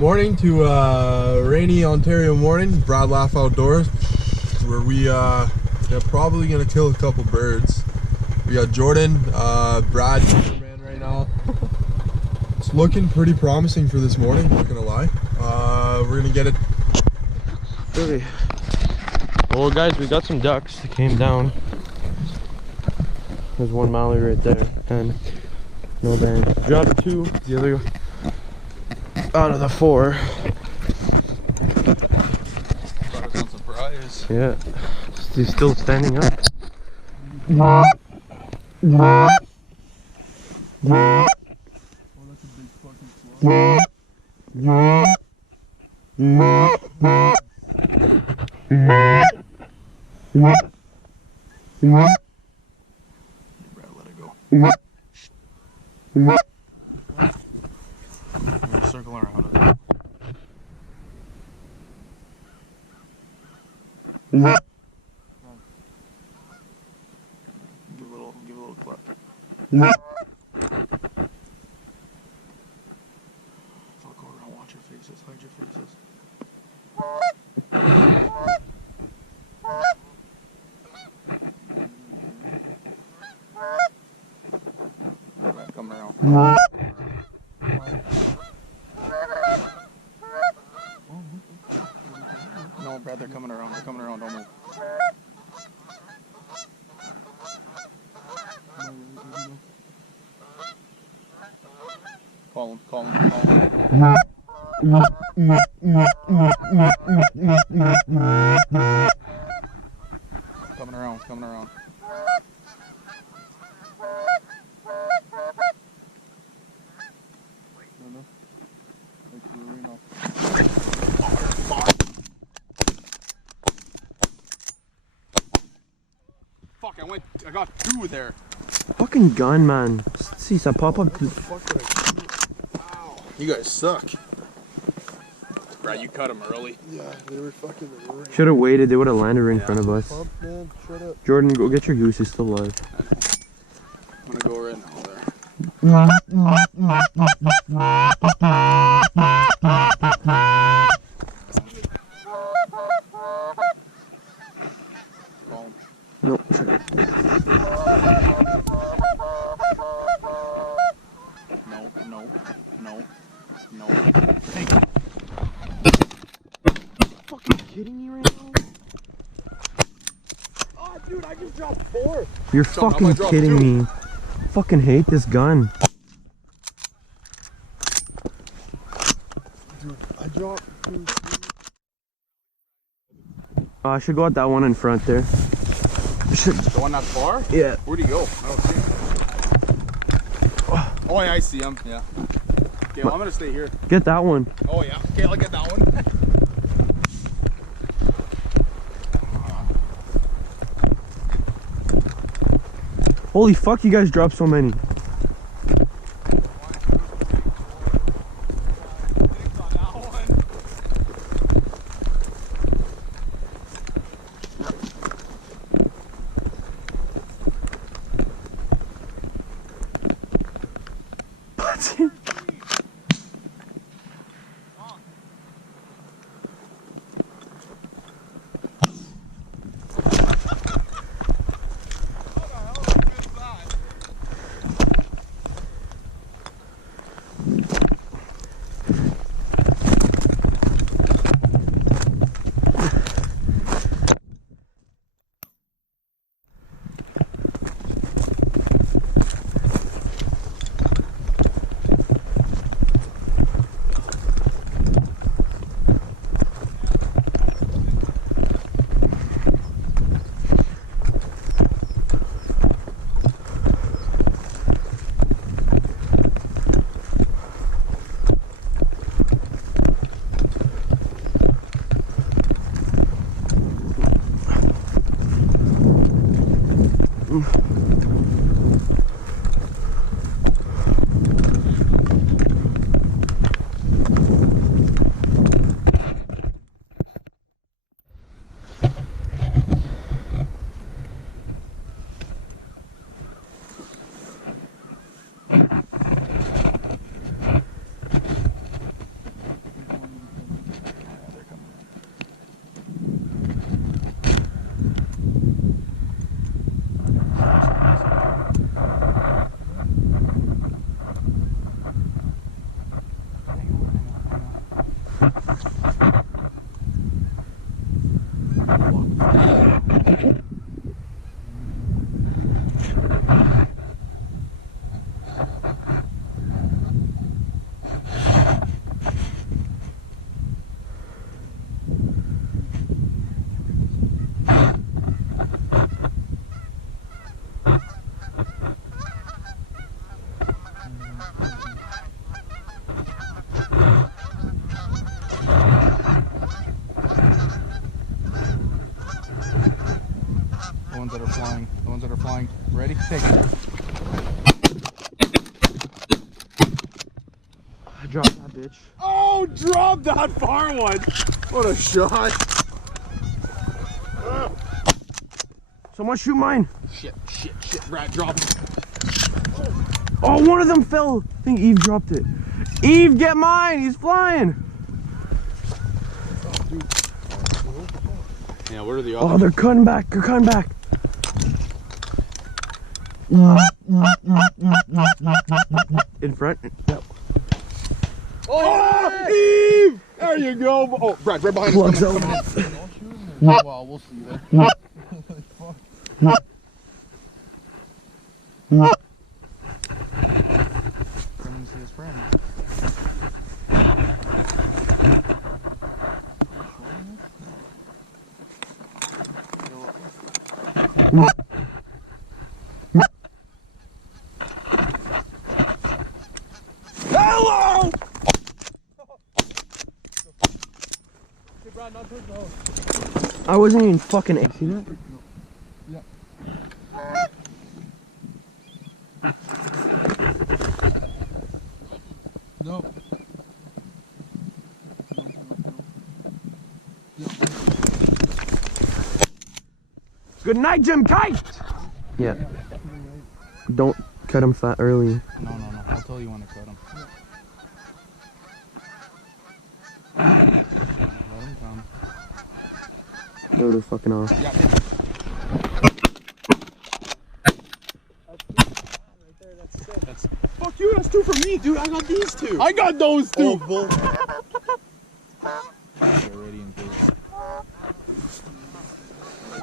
Morning to rainy Ontario morning, Brad Laugh Outdoors, where we are probably gonna kill a couple birds. We got Jordan, Brad, cameraman right now. It's looking pretty promising for this morning, not gonna lie. We're gonna get it. Okay. Well guys, we got some ducks that came down. There's one mallard right there, and no band. Dropped two, the other out of the four. Brought us on surprise. Yeah, he's still standing up. Oh, that's a big fucking swallow. Brad, let it go. I'm gonna circle around it. Give a little clap. I'll go around, watch your faces, hide your faces. Right, come around. No, Brad, they're coming around. They're coming around. Don't move. Call him. Call him. Call him. Coming around. Coming around. Fuck, I got two there. Fucking gun, man. See, ça pop up. You guys suck. Brad, you cut them early. Yeah, they were fucking early. Should have waited, they would have landed right in front of us. Pump, man. Shut up. Jordan, go get your goose, he's still alive. I'm gonna go right now there. Nope. No. Hey. Fucking kidding me right now? Oh, dude, I just dropped 4. You're fucking kidding me. Fucking hate this gun. Dude, I dropped 2. I should go at that one in front there. The one that's far? Yeah. Where'd he go? I don't see him. Oh, yeah, I see him. Yeah. Okay, well, I'm gonna stay here. Get that one. Oh, yeah. Okay, I'll get that one. Holy fuck, you guys dropped so many. flying. The ones that are flying. Ready? Take it. I dropped that bitch. Oh, drop that far one. What a shot. Someone shoot mine. Shit. Brad, drop it. Oh, one of them fell. I think Eve dropped it. Eve, get mine. He's flying. Yeah, where are the Oh, others? they're cutting back. They're cutting back. In front. Yep. Oh, Eve! There you go. Oh, Brad, right behind Plugs us. out. Well, we'll see there. Come and see his friend. Hello! Hey, Brad, not towards the hose. I wasn't even fucking. See that? Yeah. No. Good night, Jim Kite. Yeah. Don't cut him fat early. No. I'll tell you when to cut him. Let him come. No, they're fucking off. Yeah. That's fuck you, that's 2 for me, dude. I got these 2. I got those 2. Get ready and do it. I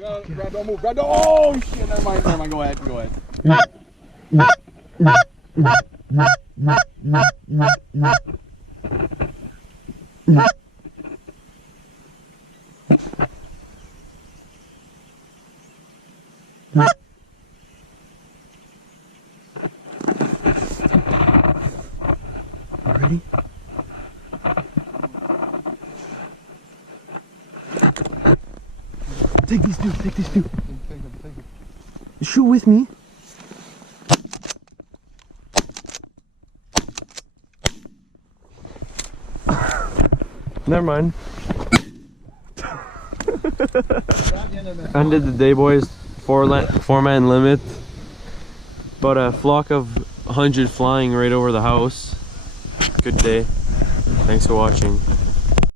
got it. Brad, don't move. Brad, don't. Oh shit, never mind. Go ahead. Ready? Take these 2. Take these 2. Take it. Shoot with me. Never mind. Ended the day, boys. 4-man limit. But a flock of 100 flying right over the house. Good day. Thanks for watching.